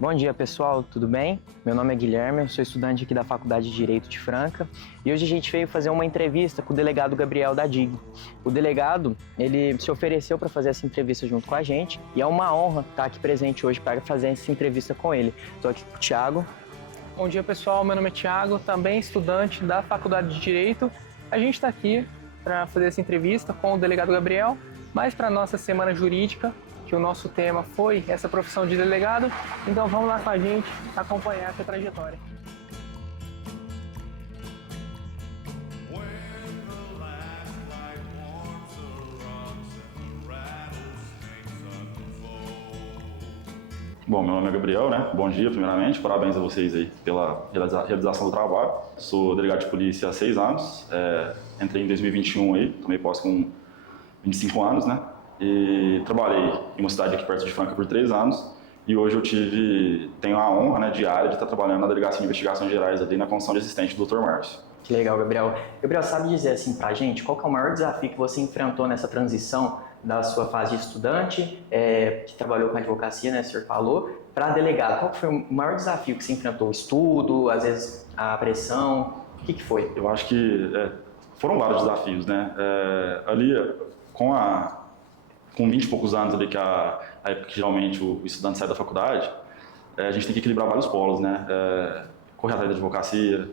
Bom dia, pessoal, tudo bem? Meu nome é Guilherme, eu sou estudante aqui da Faculdade de Direito de Franca e hoje a gente veio fazer uma entrevista com o delegado Gabriel da DIG. O delegado, ele se ofereceu para fazer essa entrevista junto com a gente e é uma honra estar aqui presente hoje para fazer essa entrevista com ele. Estou aqui com o Thiago. Bom dia, pessoal, meu nome é Thiago, também estudante da Faculdade de Direito. A gente está aqui para fazer essa entrevista com o delegado Gabriel, mas para a nossa semana jurídica, que o nosso tema foi essa profissão de delegado, então vamos lá com a gente acompanhar essa trajetória. Bom, meu nome é Gabriel, né? Bom dia, primeiramente. Parabéns a vocês aí pela realização do trabalho. Sou delegado de polícia há 6 anos. Entrei em 2021 aí, tomei posse com 25 anos, né? E trabalhei em uma cidade aqui perto de Franca por 3 anos. E hoje tenho a honra, né, diária de estar trabalhando na Delegacia de Investigações Gerais ali na condição de assistente do Dr. Márcio. Que legal, Gabriel. Gabriel, sabe dizer assim pra gente qual que é o maior desafio que você enfrentou nessa transição da sua fase de estudante, que trabalhou com advocacia, né, o senhor falou, para delegado? Qual que foi o maior desafio que você enfrentou? O estudo, às vezes a pressão? O que foi? Eu acho que foram vários desafios, né? Ali, com 20 e poucos anos ali, que é a época que geralmente o estudante sai da faculdade, a gente tem que equilibrar vários polos, né? Correr atrás da advocacia,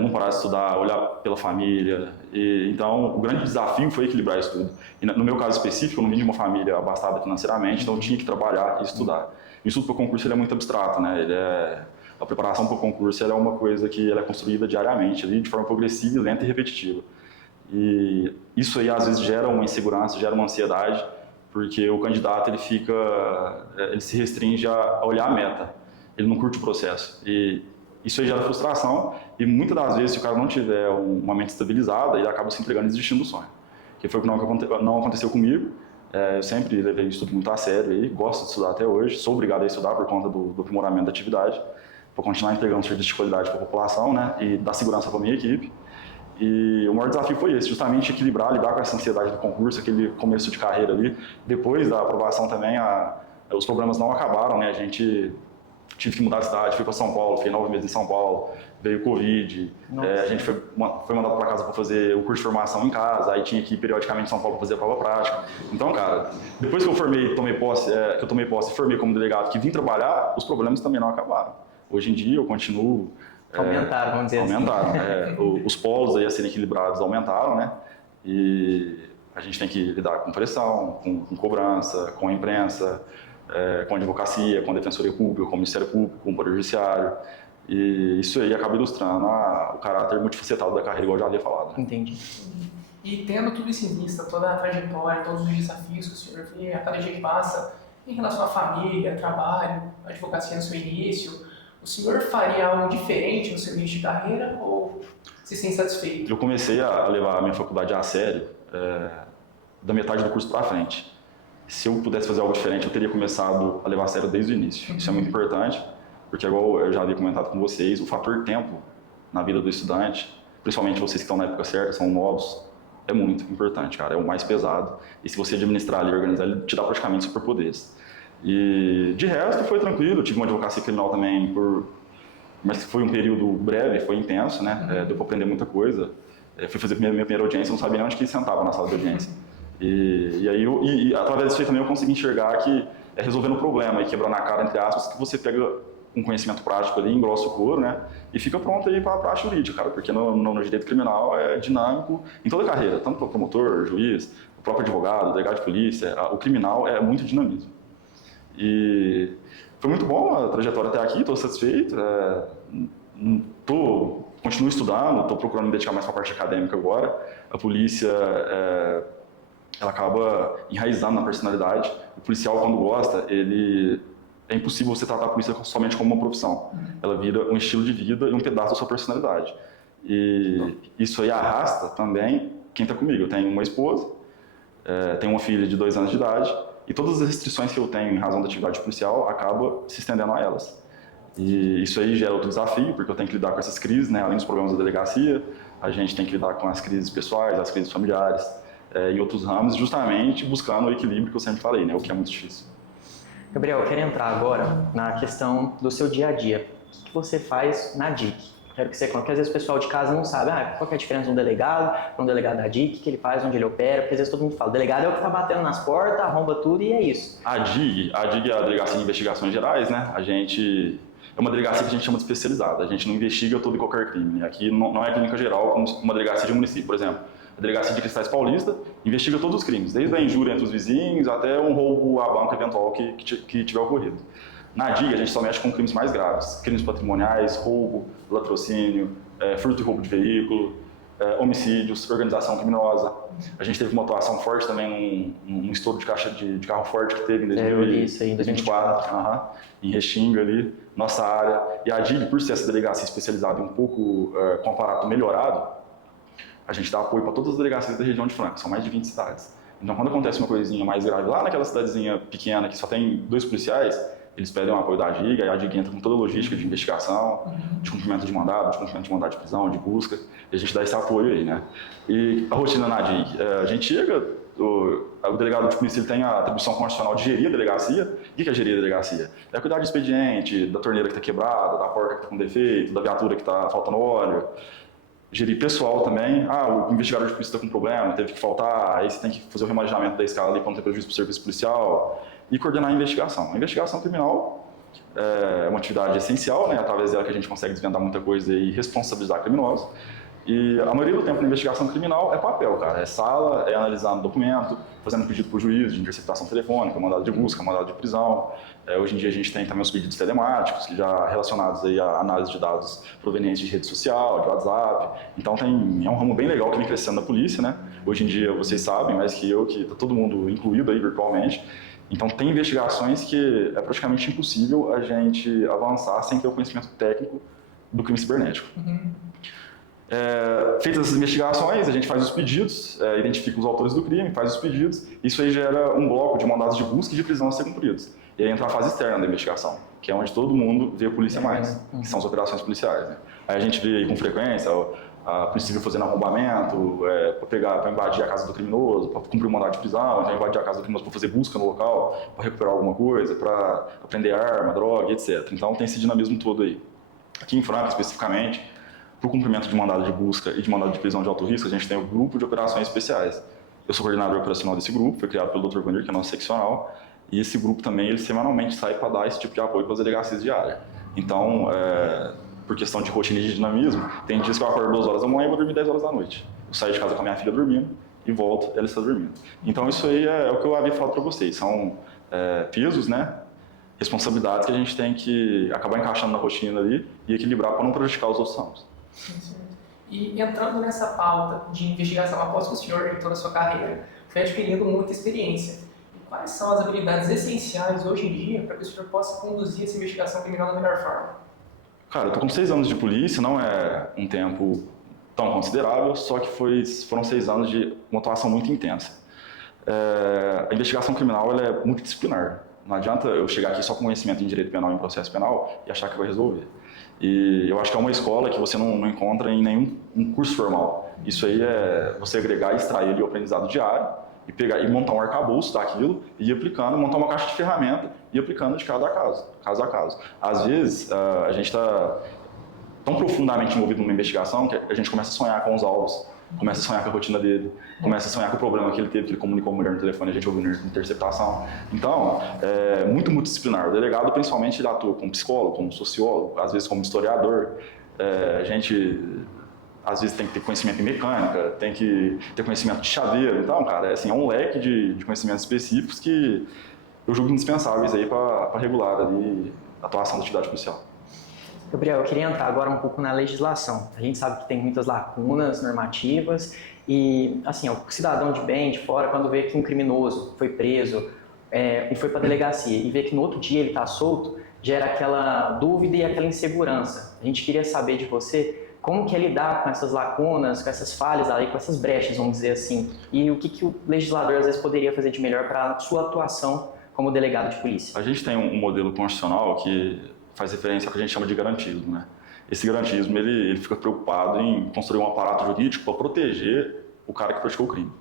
não parar de estudar, olhar pela família. Então, o grande desafio foi equilibrar isso tudo. E no meu caso específico, eu não vim de uma família abastada financeiramente, então eu tinha que trabalhar e estudar. O estudo para o concurso ele é muito abstrato, né? A preparação para o concurso ela é uma coisa que ela é construída diariamente, ali, de forma progressiva, lenta e repetitiva. E isso aí às vezes gera uma insegurança, gera uma ansiedade, porque o candidato ele se restringe a olhar a meta, ele não curte o processo. E isso aí gera frustração e muitas das vezes se o cara não tiver uma mente estabilizada, ele acaba se entregando e desistindo do sonho. Que foi o que não aconteceu comigo. Eu sempre levei o estudo muito a sério e gosto de estudar até hoje, sou obrigado a estudar por conta do aprimoramento da atividade, para continuar entregando serviço de qualidade para a população, né, e dar segurança para a minha equipe. E o maior desafio foi esse, justamente equilibrar, lidar com essa ansiedade do concurso, aquele começo de carreira ali. Depois da aprovação também, os problemas não acabaram, né? Tive que mudar de cidade, fui para São Paulo, fiquei 9 meses em São Paulo, veio o Covid, a gente foi mandado para casa para fazer o curso de formação em casa, aí tinha que ir periodicamente em São Paulo para fazer a prova prática. Então, cara, depois que eu tomei posse e formei como delegado, que vim trabalhar, os problemas também não acabaram. Hoje em dia eu continuo... Aumentaram, vamos dizer assim. Os polos aí a serem equilibrados aumentaram, né? E a gente tem que lidar com pressão, com cobrança, com a imprensa, com a advocacia, com a defensoria pública, com o Ministério Público, com o Poder Judiciário. E isso aí acaba ilustrando o caráter multifacetado da carreira, igual eu já havia falado. Entendi. E tendo tudo isso em vista, toda a trajetória, todos os desafios que o senhor vê, a cada dia que passa, em relação à família, trabalho, advocacia no seu início, o senhor faria algo diferente no seu início de carreira ou se sente satisfeito? Eu comecei a levar a minha faculdade a sério da metade do curso para frente. Se eu pudesse fazer algo diferente, eu teria começado a levar a sério desde o início. Isso é muito importante, porque igual eu já havia comentado com vocês, o fator tempo na vida do estudante, principalmente vocês que estão na época certa, são novos, é muito importante, cara, é o mais pesado. E se você administrar ali e organizar, ele te dá praticamente superpoderes. E de resto foi tranquilo, tive uma advocacia criminal também, mas foi um período breve, foi intenso, né? Deu para aprender muita coisa. Fui fazer minha primeira audiência, não sabia nem onde que sentava na sala de audiência. E através disso aí também eu consegui enxergar que é resolvendo o problema e quebrando a cara, entre aspas, que você pega um conhecimento prático ali, engrossa o couro, né? E fica pronto aí para a prática jurídica, cara, porque no direito criminal é dinâmico em toda a carreira, tanto para o promotor, juiz, o próprio advogado, delegado de polícia, o criminal é muito dinamismo. E foi muito bom a trajetória até aqui, estou satisfeito, continuo estudando, estou procurando me dedicar mais para a parte acadêmica agora. A polícia, ela acaba enraizando na personalidade. O policial, quando gosta, é impossível você tratar a polícia somente como uma profissão. Ela vira um estilo de vida e um pedaço da sua personalidade. E isso aí arrasta também quem está comigo. Eu tenho uma esposa, tenho uma filha de 2 anos de idade, e todas as restrições que eu tenho em razão da atividade policial acaba se estendendo a elas. E isso aí gera outro desafio, porque eu tenho que lidar com essas crises, né? Além dos problemas da delegacia, a gente tem que lidar com as crises pessoais, as crises familiares, em outros ramos, justamente buscando o equilíbrio que eu sempre falei, né? O que é muito difícil. Gabriel, eu quero entrar agora na questão do seu dia a dia. O que você faz na DIC? Quero que você conte, porque às vezes o pessoal de casa não sabe qual que é a diferença de um delegado para um delegado da DIC, o que ele faz, onde ele opera, porque às vezes todo mundo fala, o delegado é o que está batendo nas portas, arromba tudo e é isso. A DIG é a Delegacia de Investigações Gerais, né? A gente é uma delegacia que a gente chama de especializada. A gente não investiga todo e qualquer crime. Aqui não é clínica geral como uma delegacia de um município. Por exemplo, a Delegacia de Cristais Paulista investiga todos os crimes, desde a injúria entre os vizinhos até um roubo à banca eventual que tiver ocorrido. Na DIG, a gente só mexe com crimes mais graves, crimes patrimoniais, roubo, latrocínio, furto e roubo de veículo, homicídios, organização criminosa. A gente teve uma atuação forte também num estouro de caixa de carro forte que teve em 2024, em Restinga ali, nossa área. E a DIG, por ser essa delegacia especializada e um pouco com aparato melhorado, a gente dá apoio para todas as delegacias da região de Franca, são mais de 20 cidades. Então, quando acontece uma coisinha mais grave lá naquela cidadezinha pequena que só tem 2 policiais, eles pedem o apoio da DIG, aí a DIG entra com toda a logística de investigação, de cumprimento de mandado, de prisão, de busca, e a gente dá esse apoio aí, né? E a rotina na DIG, a gente chega, o delegado de polícia ele tem a atribuição constitucional de gerir a delegacia. O que é gerir a delegacia? É cuidar de expediente, da torneira que está quebrada, da porta que está com defeito, da viatura que está faltando óleo, gerir pessoal também. O investigador de polícia está com problema, teve que faltar, aí você tem que fazer o remanejamento da escala ali para não ter prejuízo para o serviço policial e coordenar a investigação. A investigação criminal é uma atividade essencial, né? Através dela que a gente consegue desvendar muita coisa e responsabilizar criminosos. E a maioria do tempo na investigação criminal é papel, cara. É sala, é analisando documento, fazendo pedido para o juiz de interceptação telefônica, mandado de busca, mandado de prisão. Hoje em dia a gente tem também os pedidos telemáticos, que já relacionados aí à análise de dados provenientes de rede social, de WhatsApp. Então é um ramo bem legal que vem crescendo na polícia, né? Hoje em dia vocês sabem, mais que eu, que está todo mundo incluído aí virtualmente. Então tem investigações que é praticamente impossível a gente avançar sem ter o conhecimento técnico do crime cibernético. Feitas essas investigações, a gente faz os pedidos, identifica os autores do crime, faz os pedidos, isso aí gera um bloco de mandados de busca e de prisão a ser cumpridos. E aí entra a fase externa da investigação, que é onde todo mundo vê a polícia mais, que são as operações policiais, né? Aí a gente vê aí com frequência a polícia civil fazendo arrombamento, para invadir a casa do criminoso, para cumprir o mandado de prisão, então invadir a casa do criminoso para fazer busca no local, para recuperar alguma coisa, para prender arma, droga, etc. Então tem esse dinamismo todo aí. Aqui em Franca, especificamente, para o cumprimento de mandado de busca e de mandado de prisão de alto risco, a gente tem o Grupo de Operações Especiais. Eu sou coordenador operacional desse grupo, foi criado pelo Dr. Vanir, que é nosso seccional, e esse grupo também, ele semanalmente sai para dar esse tipo de apoio para as delegacias de área. Então, por questão de rotina e de dinamismo, tem dias que eu acordo 2 horas da manhã e vou dormir 10 horas da noite. Eu saio de casa com a minha filha dormindo e volto, ela está dormindo. Então, isso aí é o que eu havia falado para vocês, são pesos, né? Responsabilidades que a gente tem que acabar encaixando na rotina ali e equilibrar para não prejudicar os outros ramos. E entrando nessa pauta de investigação, após que o senhor, em toda a sua carreira, foi adquirindo muita experiência, quais são as habilidades essenciais hoje em dia para que o senhor possa conduzir essa investigação criminal da melhor forma? Cara, eu tô com 6 anos de polícia, não é um tempo tão considerável, só que foram 6 anos de uma atuação muito intensa. A investigação criminal ela é multidisciplinar. Não adianta eu chegar aqui só com conhecimento em direito penal e em processo penal e achar que vai resolver. E eu acho que é uma escola que você não encontra em nenhum curso formal. Isso aí é você agregar e extrair ali o aprendizado diário e pegar e montar um arcabouço daquilo e ir aplicando, montar uma caixa de ferramenta e ir aplicando de caso a caso. Às vezes, a gente está tão profundamente envolvido numa investigação que a gente começa a sonhar com os alvos, começa a sonhar com a rotina dele, começa a sonhar com o problema que ele teve, que ele comunicou com a mulher no telefone, a gente ouviu interceptação. Então, é muito multidisciplinar. O delegado, principalmente, ele atua como psicólogo, como sociólogo, às vezes como historiador. A gente, às vezes, tem que ter conhecimento em mecânica, tem que ter conhecimento de chaveiro. Então, cara, assim, é um leque de conhecimentos específicos que eu julgo indispensáveis aí para regular ali a atuação da atividade policial. Gabriel, eu queria entrar agora um pouco na legislação. A gente sabe que tem muitas lacunas normativas e, assim, o cidadão de bem, de fora, quando vê que um criminoso foi preso e foi para a delegacia e vê que no outro dia ele está solto, gera aquela dúvida e aquela insegurança. A gente queria saber de você como que é lidar com essas lacunas, com essas falhas ali, com essas brechas, vamos dizer assim, e o que o legislador às vezes poderia fazer de melhor para a sua atuação como delegado de polícia. A gente tem um modelo constitucional que faz referência ao que a gente chama de garantismo, né? Esse garantismo, ele fica preocupado em construir um aparato jurídico para proteger o cara que praticou o crime.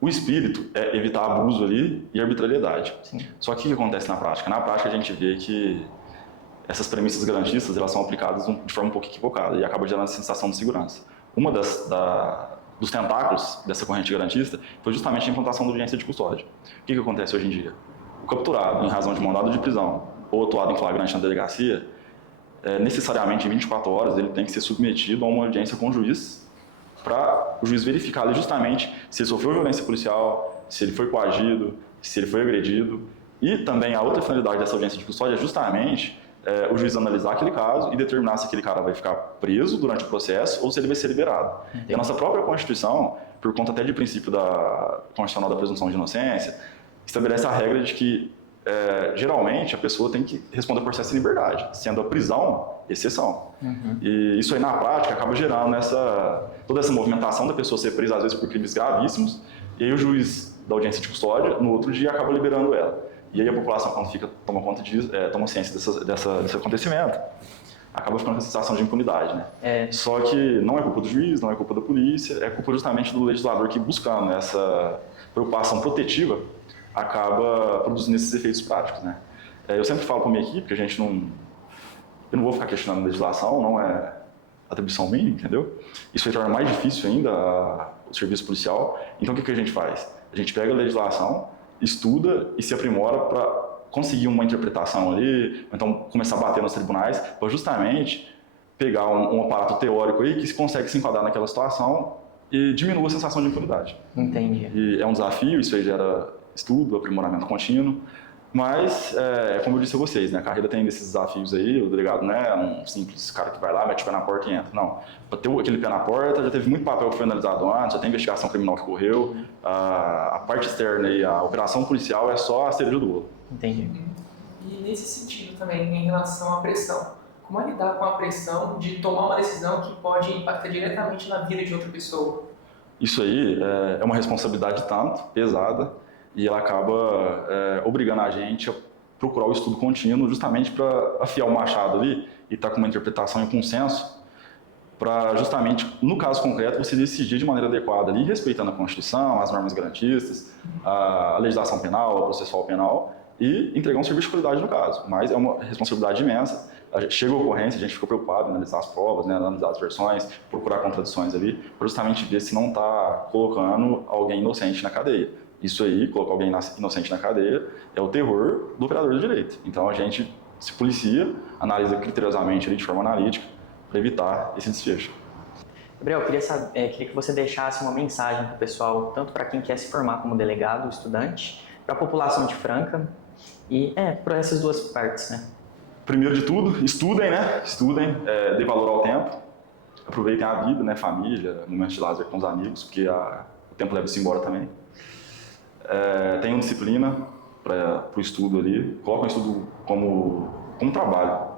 o espírito é evitar abuso ali e arbitrariedade. Sim. Só que o que acontece na prática? Na prática a gente vê que essas premissas garantistas elas são aplicadas de forma um pouco equivocada e acaba gerando a sensação de segurança. Uma dos tentáculos dessa corrente garantista foi justamente a implantação da audiência de custódia. O que acontece hoje em dia? O capturado em razão de mandado de prisão ou atuado em flagrante na delegacia, necessariamente em 24 horas ele tem que ser submetido a uma audiência com o juiz para o juiz verificar ali justamente se ele sofreu violência policial, se ele foi coagido, se ele foi agredido. E também a outra finalidade dessa audiência de custódia é justamente o juiz analisar aquele caso e determinar se aquele cara vai ficar preso durante o processo ou se ele vai ser liberado. E a nossa própria Constituição, por conta até de princípio constitucional da presunção de inocência, estabelece a regra de que, geralmente, a pessoa tem que responder ao processo em liberdade, sendo a prisão exceção. E isso aí, na prática, acaba gerando toda essa movimentação da pessoa ser presa, às vezes, por crimes gravíssimos, e aí o juiz da audiência de custódia, no outro dia, acaba liberando ela. E aí a população, quando toma conta disso, toma ciência desse acontecimento, acaba ficando com a sensação de impunidade, né? Só que não é culpa do juiz, não é culpa da polícia, é culpa justamente do legislador que, buscando essa preocupação protetiva, acaba produzindo esses efeitos práticos, né? Eu sempre falo para a minha equipe que a gente não... Eu não vou ficar questionando a legislação, não é atribuição minha, entendeu? Isso aí torna mais difícil ainda o serviço policial. Então o que a gente faz? A gente pega a legislação, estuda e se aprimora para conseguir uma interpretação ali, ou então começar a bater nos tribunais, para justamente pegar um aparato teórico aí que consegue se enquadrar naquela situação e diminua a sensação de impunidade. Entendi. E é um desafio, isso aí gera estudo, aprimoramento contínuo, mas, como eu disse a vocês, né, a carreira tem desses desafios aí, o delegado não é um simples cara que vai lá, mete o pé na porta e entra, não. Para ter aquele pé na porta, já teve muito papel que foi analisado antes, já tem investigação criminal que ocorreu, a parte externa e a operação policial é só a cereja do bolo. Entendi. E nesse sentido também, em relação à pressão, como é lidar com a pressão de tomar uma decisão que pode impactar diretamente na vida de outra pessoa? Isso aí é uma responsabilidade tanto pesada, e ela acaba obrigando a gente a procurar o estudo contínuo justamente para afiar o machado ali e estar com uma interpretação em consenso para justamente, no caso concreto, você decidir de maneira adequada ali, respeitando a Constituição, as normas garantistas, a legislação penal, o processual penal e entregar um serviço de qualidade no caso. Mas é uma responsabilidade imensa. Chega a ocorrência, a gente fica preocupado em analisar as provas, né, analisar as versões, procurar contradições ali, para justamente ver se não está colocando alguém inocente na cadeia. Isso aí, colocar alguém inocente na cadeia, é o terror do operador do direito. Então a gente se policia, analisa criteriosamente ali, de forma analítica, para evitar esse desfecho. Gabriel, queria que você deixasse uma mensagem para o pessoal, tanto para quem quer se formar como delegado, estudante, para a população de Franca e para essas duas partes, né? Primeiro de tudo, estudem, né? Estudem, dê valor ao tempo, aproveitem a vida, né? Família, momentos de lazer com os amigos, porque o tempo leva-se embora também. Tenham disciplina para o estudo ali, coloquem o estudo como trabalho.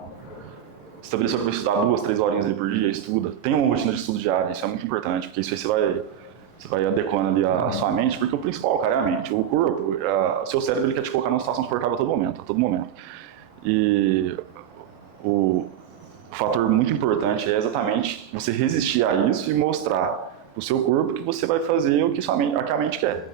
Estabeleceu que vai estudar 2, 3 horinhas ali por dia, estuda. Tenha uma rotina de estudo diária, isso é muito importante, porque isso aí você vai adequando ali a sua mente, porque o principal, cara, é a mente. O corpo, o seu cérebro, ele quer te colocar numa situação confortável a todo momento. E o fator muito importante é exatamente você resistir a isso e mostrar para o seu corpo que você vai fazer o que a mente quer.